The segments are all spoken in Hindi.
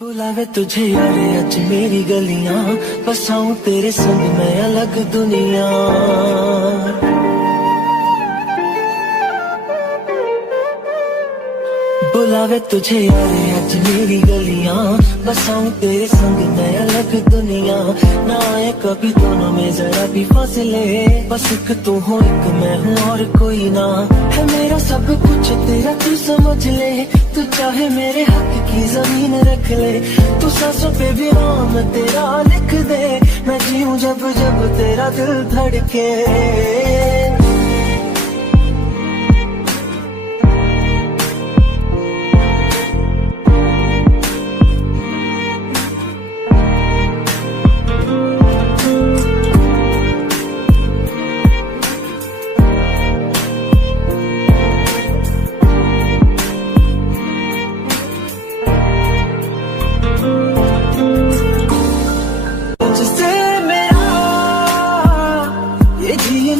बुलावे तुझे यारे अज मेरी गलियां, बसाऊं तेरे संग मैं अलग दुनिया। बुलावे तुझे यारे अज मेरी गलियां, बसाऊं तेरे संग मैं अलग दुनिया। ना आए कभी दोनों में जरा भी फासले, बस एक तू हो एक मैं हूँ और कोई ना। है मेरा सब कुछ तेरा तू समझ ले, तू चाहे मेरे हक की जमीन रख ले। तू सांसों पे भी नाम तेरा लिख दे, मैं जीऊं जब जब तेरा दिल धड़के।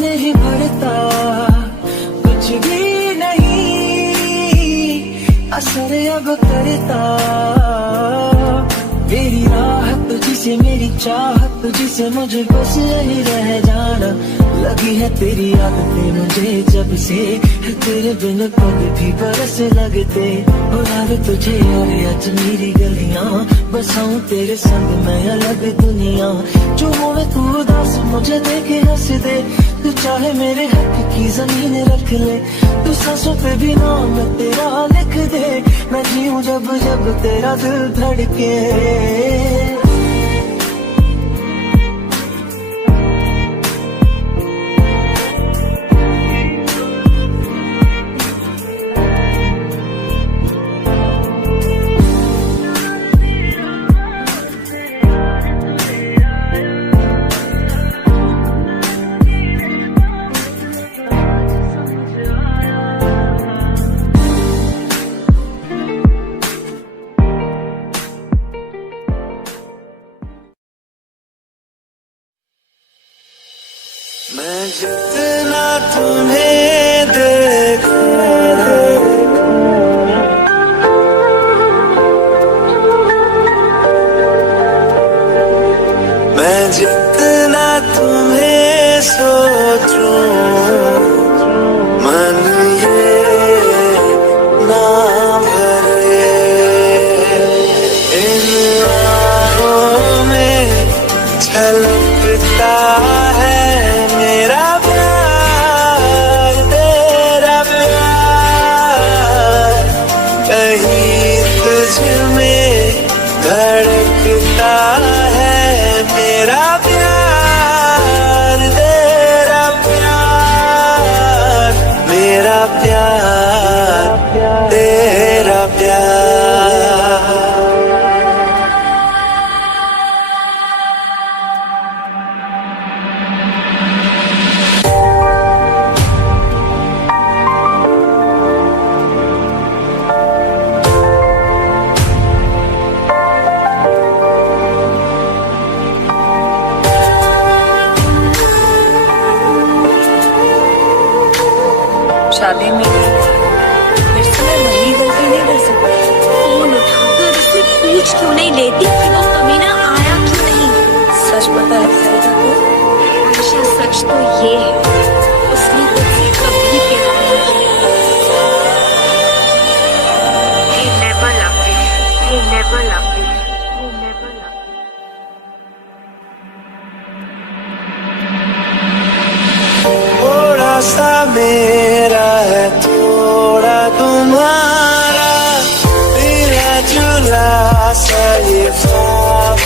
नहीं भरता कुछ भी नहीं असर अब करता। मेरी राहत तुझसे मेरी चाहत तुझसे मुझे बस यही रह जाना। लगी है तेरी आदतें मुझे जब से, तेरे बिन पग भी बरस लगते। बुलावे तुझे और आज मेरी गलियां, बसाऊं तेरे संग मैं अलग दुनिया। जो होवे तू उदास मुझे देखे हंस दे, तू चाहे मेरे हक की जमीन रख ले। तू सांसों पे भी नाम तेरा लिख दे, मैं जीऊं जब जब तेरा दिल धड़के। मैं जितना तुम्हें देखूं, मैं जितना तुम्हें सोचूं, मन ये ना भरे। इन आँखों में छलकता है मेरा प्यार, तेरा प्यार। कहीं तुझ में धड़कता है मेरा प्यार, तेरा प्यार। मेरा प्यार तेरा प्यार। शादी में मेरे से मैं वही गलती नहीं कर सकती। फोन उठाकर उससे पूछ क्यों नहीं लेती कि वो कमीना आया क्यों नहीं। सच पता है फरीदा को, आयशा सच तो ये है, उसने मुझसे कभी प्यार नहीं किया। He never loved you. He never loved you. He never loved you. थोड़ा सा मेरा है थोड़ा तुम्हारा, मिला जुला सा ये ख्वाब